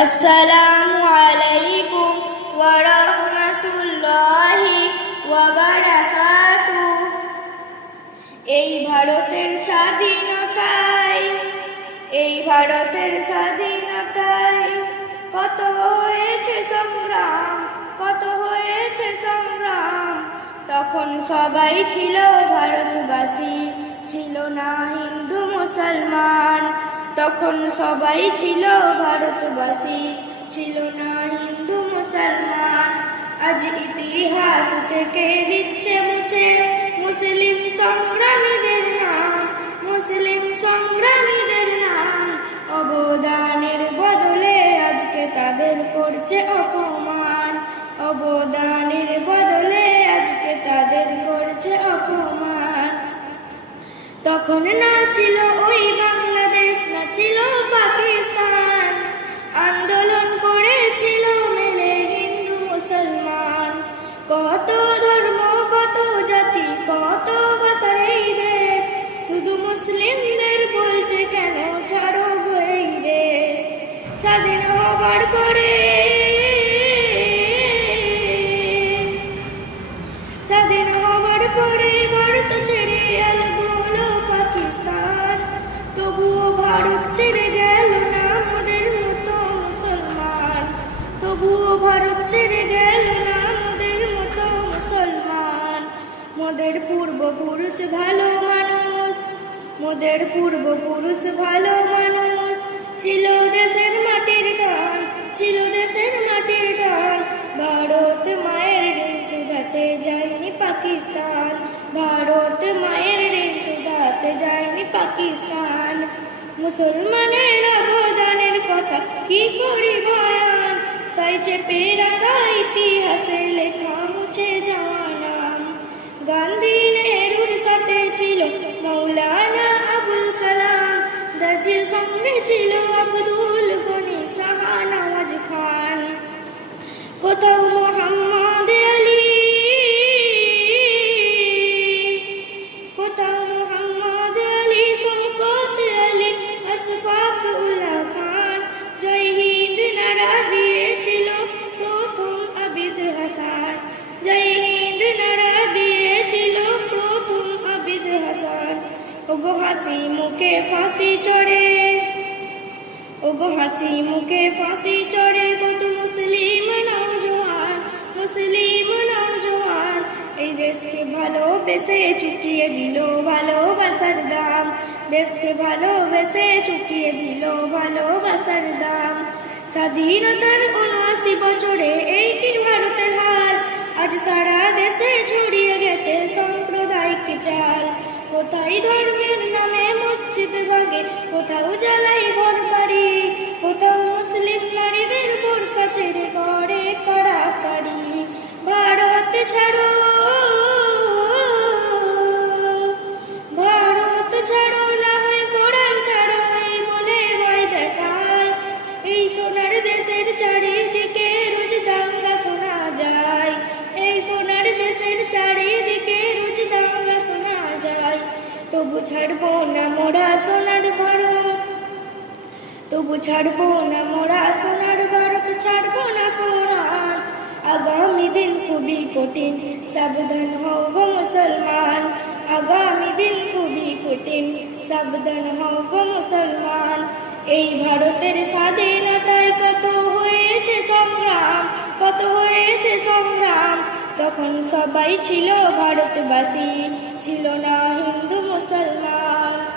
আসসালামু আলাইকুম ওয়া রাহমাতুল্লাহি ওয়া বারাকাতুহু এই ভারতের স্বাধীনতায়, এই ভারতের স্বাধীনতায় কত হয়েছে সংগ্রাম, কত হয়েছে সংগ্রাম। তখন সবাই ছিল ভারতবাসী। তখন সবাই ছিল ভারতবাসী। ছিল না হিন্দু, মুসলমান। আজ ইতিহাস থেকে দিচ্ছে মুছে মুসলিম সংগ্রামীদের নাম। মুসলিম সংগ্রামীদের নাম। অবদানের বদলে আজকে তাদের করছে অপমান। অবদানের বদলে আজকে তাদের করছে অপমান। তখন না ছিল ওই না ছিল পাকিস্তান ভারত ছেড়ে গেল না আমাদের মতো মুসলমান? তবুও ভারত ছেড়ে গেল না আমাদের মতো মুসলমান? মোদের পূর্বপুরুষ ভালো মানুষ, মোদের পূর্বপুরুষ ভালো মানুষ। ছিল দেশের মাটির টান, ছিল দেশের মাটির টান। ভারত মায়ের ঋণ সুধাতে যায়নি পাকিস্তান। ভারত মায়ের ঋণ সুধাতে যায়নি পাকিস্তান। মুসলমানের অবদানের কথা কি করি বয়ান তাই চেপে রাখা ইতিহাসে লেখা মুছে যাওয়া নাম। গান্ধী নেহরুর সাথে ছিল মৌলানা আবুল কালাম। দাজির সঙ্গে ছিল আব্দুল ফাঁসি চড়ে। ওগো হাসি মুখে ফাঁসি চড়ে, কত মুসলিম নওজোয়ান মুসলিম নওজোয়ান এই দেশকে ভালোবেসে চুটিয়ে দিল ভালোবাসার দাম। দেশকে ভালোবেসে চুটিয়ে দিল ভালোবাসার দাম। স্বাধীনতার উনআশি বছরে এই কি ভারতের হাল? আজ সারা দেশে ছড়িয়ে গেছে সাম্প্রদায়িক চাল। কোথায় ধর্মের নামে মসজিদ ভাঙে, কোথাও জ্বালাই ঘর বাড়ি কোথাও মুসলিম নারীদের বোরকা ছেড়ে ঘরে কাড়াকাড়ি। ভারত ছাড়ো তবু ছাড়বো না মোরা সোনার ভারত। তবু ছাড়বো না মোরা সোনার ভারত, ছাড়বো না কোরআন। আগামী দিন খুবই কঠিন, সাবধান গো মুসলমান। আগামী দিন খুবই কঠিন, সাবধান গো মুসলমান। এই ভারতের স্বাধীনতায় কত হয়েছে সংগ্রাম, কত হয়েছে সংগ্রাম। তখন সবাই ছিল ভারতবাসী। ছিল না হিন্দু মুসলমান।